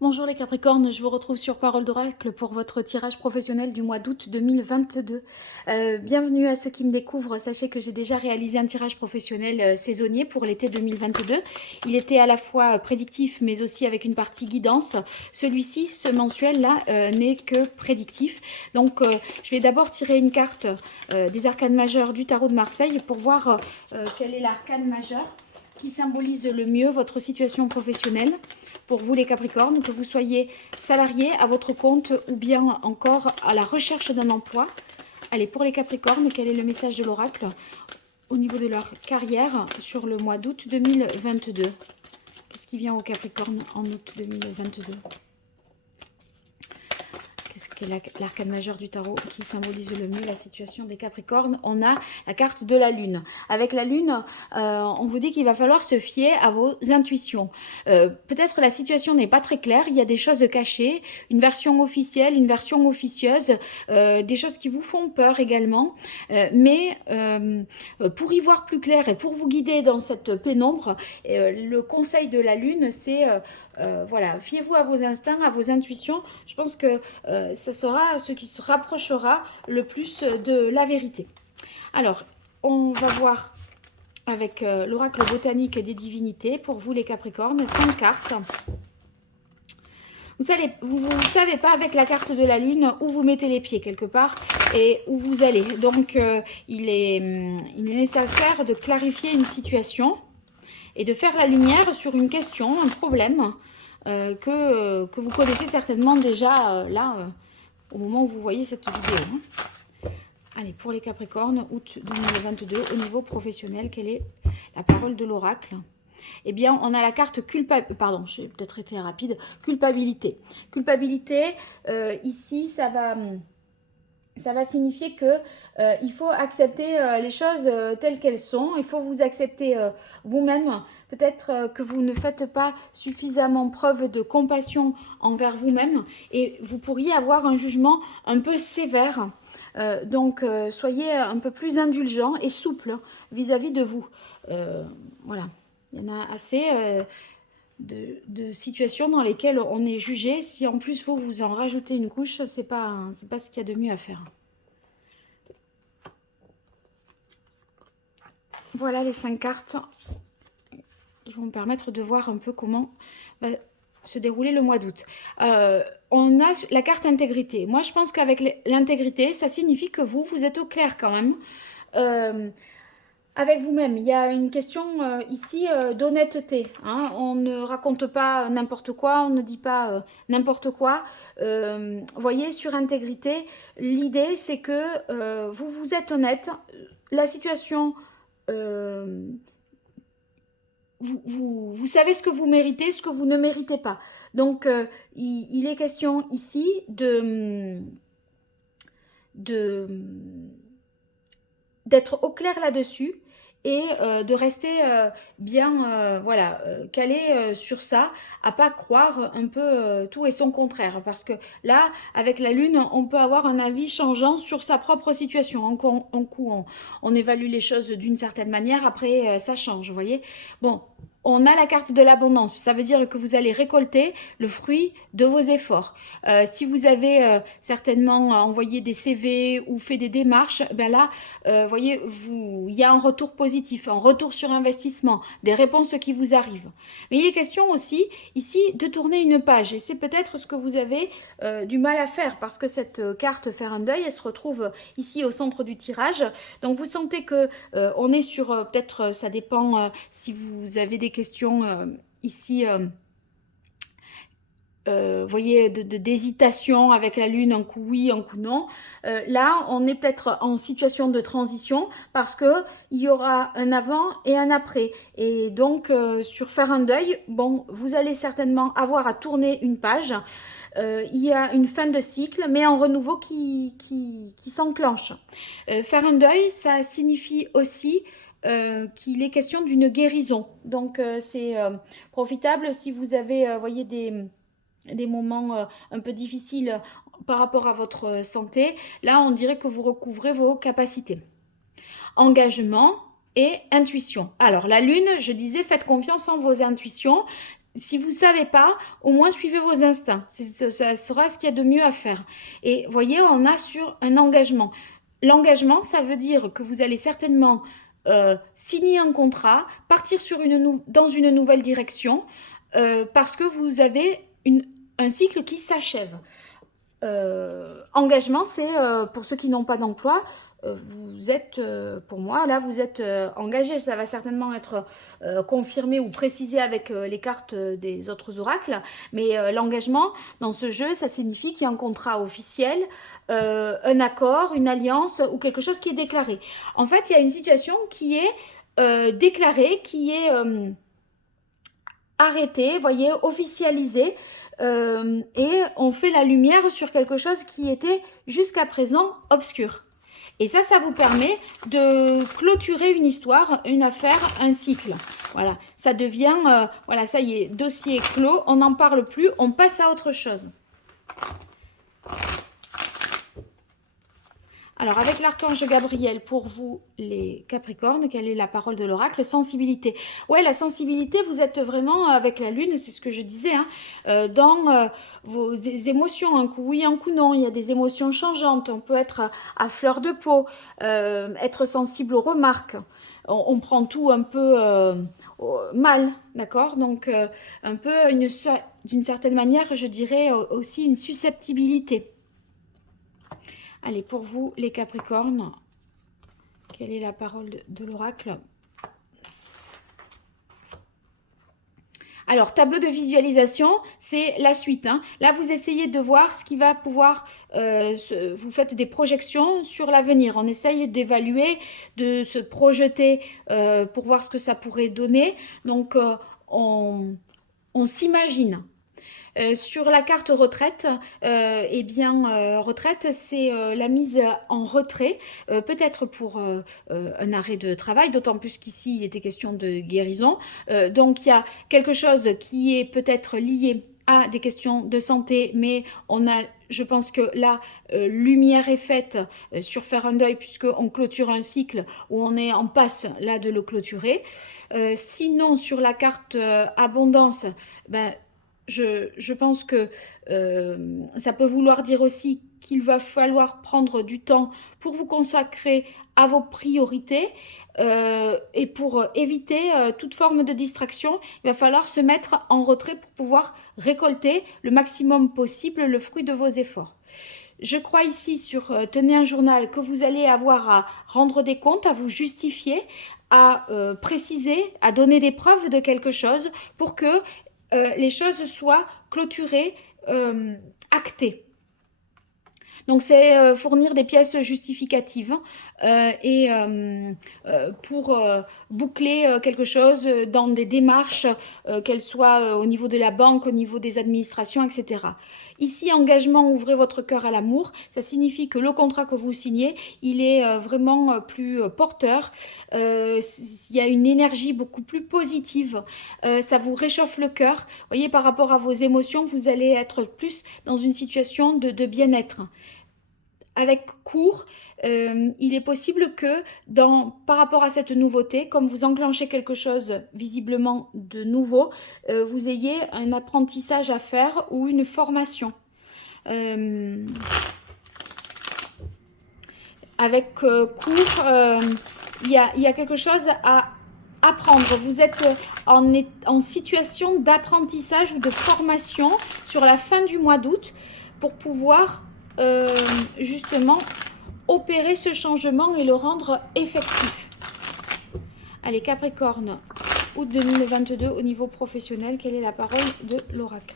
Bonjour les Capricornes, je vous retrouve sur Parole d'Oracle pour votre tirage professionnel du mois d'août 2022. Bienvenue à ceux qui me découvrent. Sachez que j'ai déjà réalisé un tirage professionnel saisonnier pour l'été 2022. Il était à la fois prédictif mais aussi avec une partie guidance. Celui-ci, ce mensuel-là, n'est que prédictif. Donc je vais d'abord tirer une carte des arcanes majeures du tarot de Marseille pour voir quel est l'arcane majeur qui symbolise le mieux votre situation professionnelle. Pour vous les Capricornes, que vous soyez salarié à votre compte ou bien encore à la recherche d'un emploi. Allez, pour les Capricornes, quel est le message de l'oracle au niveau de leur carrière sur le mois d'août 2022? Qu'est-ce qui vient aux Capricornes en août 2022? Qu'est-ce qu'est l'arcane majeur du tarot qui symbolise le mieux la situation des Capricornes? On a la carte de la Lune. Avec la Lune, on vous dit qu'il va falloir se fier à vos intuitions. Peut-être la situation n'est pas très claire, il y a des choses cachées, une version officielle, une version officieuse, des choses qui vous font peur également. Mais pour y voir plus clair et pour vous guider dans cette pénombre, le conseil de la Lune, c'est voilà, fiez-vous à vos instincts, à vos intuitions. Je pense que ça sera ce qui se rapprochera le plus de la vérité. Alors, on va voir avec l'oracle botanique des divinités, pour vous les Capricornes, 5 cartes. Vous savez pas avec la carte de la Lune où vous mettez les pieds quelque part et où vous allez. Donc, il est nécessaire de clarifier une situation et de faire la lumière sur une question, un problème que vous connaissez certainement déjà là, au moment où vous voyez cette vidéo. Allez, pour les Capricornes, août 2022, au niveau professionnel, quelle est la parole de l'oracle? Eh bien, on a la carte culpabilité. Pardon, j'ai peut-être été rapide. Culpabilité. Culpabilité, ici, ça va signifier que il faut accepter les choses telles qu'elles sont. Il faut vous accepter vous-même. Peut-être que vous ne faites pas suffisamment preuve de compassion envers vous-même et vous pourriez avoir un jugement un peu sévère. Donc, soyez un peu plus indulgent et souple vis-à-vis de vous. Voilà, il y en a assez de situations dans lesquelles on est jugé. Si en plus vous en rajoutez une couche, c'est pas ce qu'il y a de mieux à faire. Voilà les 5 cartes qui vont me permettre de voir un peu comment va se dérouler le mois d'août. On a la carte intégrité. Moi, je pense qu'avec l'intégrité, ça signifie que vous êtes au clair quand même. Avec vous-même, il y a une question ici d'honnêteté. Hein. On ne raconte pas n'importe quoi, on ne dit pas n'importe quoi. Voyez, sur intégrité, l'idée c'est que vous êtes honnête. La situation, vous savez ce que vous méritez, ce que vous ne méritez pas. Donc, il est question ici d'être au clair là-dessus et de rester bien voilà, calé sur ça, à pas croire un peu tout et son contraire. Parce que là, avec la Lune, on peut avoir un avis changeant sur sa propre situation. En coup, on évalue les choses d'une certaine manière, après ça change, vous voyez. Bon, on a la carte de l'abondance. Ça veut dire que vous allez récolter le fruit de vos efforts. Si vous avez certainement envoyé des CV ou fait des démarches, ben là, voyez, il y a un retour positif, un retour sur investissement, des réponses qui vous arrivent. Mais il est question aussi ici de tourner une page. Et c'est peut-être ce que vous avez du mal à faire parce que cette carte faire un deuil, elle se retrouve ici au centre du tirage. Donc vous sentez que on est sur peut-être, ça dépend si vous avez des questions ici. Voyez, d'hésitation avec la Lune, un coup oui, un coup non. Là, on est peut-être en situation de transition parce qu'il y aura un avant et un après. Et donc, sur faire un deuil, bon, vous allez certainement avoir à tourner une page. Il y a une fin de cycle, mais un renouveau qui s'enclenche. Faire un deuil, ça signifie aussi qu'il est question d'une guérison. Donc, c'est profitable si vous avez, voyez, des moments un peu difficiles par rapport à votre santé. Là, on dirait que vous recouvrez vos capacités. Engagement et intuition. Alors, la Lune, je disais, faites confiance en vos intuitions. si vous ne savez pas, au moins suivez vos instincts. Ça sera ce qu'il y a de mieux à faire. Et voyez, on a sur un engagement. L'engagement, ça veut dire que vous allez certainement signer un contrat, partir dans une nouvelle direction, parce que vous avez un cycle qui s'achève. Engagement, c'est pour ceux qui n'ont pas d'emploi, vous êtes, pour moi, là, vous êtes engagé. Ça va certainement être confirmé ou précisé avec les cartes des autres oracles. Mais l'engagement, dans ce jeu, ça signifie qu'il y a un contrat officiel, un accord, une alliance ou quelque chose qui est déclaré. En fait, il y a une situation qui est déclarée, qui est arrêtée, voyez, officialisée. Et on fait la lumière sur quelque chose qui était jusqu'à présent obscur. Et ça vous permet de clôturer une histoire, une affaire, un cycle. Voilà, ça devient, voilà, ça y est, dossier clos, on n'en parle plus, on passe à autre chose. Alors, avec l'archange Gabriel, pour vous, les Capricornes, quelle est la parole de l'oracle? Sensibilité. Ouais, la sensibilité, vous êtes vraiment, avec la Lune, c'est ce que je disais, hein, dans vos émotions, un coup oui, un coup non. Il y a des émotions changeantes. On peut être à fleur de peau, être sensible aux remarques. On prend tout un peu mal, d'accord? Donc, un peu, d'une certaine manière, je dirais aussi une susceptibilité. Allez, pour vous, les Capricornes, quelle est la parole de l'oracle? Alors, tableau de visualisation, c'est la suite. Hein. Là, vous essayez de voir ce qui va pouvoir... vous faites des projections sur l'avenir. On essaye d'évaluer, de se projeter pour voir ce que ça pourrait donner. Donc, on s'imagine. Sur la carte retraite, eh bien, retraite, c'est la mise en retrait, peut-être pour un arrêt de travail, d'autant plus qu'ici, il était question de guérison. Donc, il y a quelque chose qui est peut-être lié à des questions de santé, mais je pense que la lumière est faite sur faire un deuil, puisqu'on clôture un cycle où on est en passe là de le clôturer. Sinon, sur la carte abondance, ben, je pense que ça peut vouloir dire aussi qu'il va falloir prendre du temps pour vous consacrer à vos priorités et pour éviter toute forme de distraction, il va falloir se mettre en retrait pour pouvoir récolter le maximum possible le fruit de vos efforts. Je crois ici sur tenez un journal que vous allez avoir à rendre des comptes, à vous justifier, à préciser, à donner des preuves de quelque chose pour que les choses soient clôturées, actées. Donc, c'est fournir des pièces justificatives et pour boucler quelque chose dans des démarches, qu'elles soient au niveau de la banque, au niveau des administrations, etc. Ici, engagement, ouvrez votre cœur à l'amour. Ça signifie que le contrat que vous signez, il est vraiment plus porteur. Il y a une énergie beaucoup plus positive. Ça vous réchauffe le cœur. Vous voyez, par rapport à vos émotions, vous allez être plus dans une situation de bien-être. Avec cours, il est possible que par rapport à cette nouveauté, comme vous enclenchez quelque chose visiblement de nouveau, vous ayez un apprentissage à faire ou une formation. Avec cours, il y a quelque chose à apprendre. Vous êtes en situation d'apprentissage ou de formation sur la fin du mois d'août pour pouvoir justement opérer ce changement et le rendre effectif. Allez, Capricorne, août 2022 au niveau professionnel, quelle est la parole de l'oracle?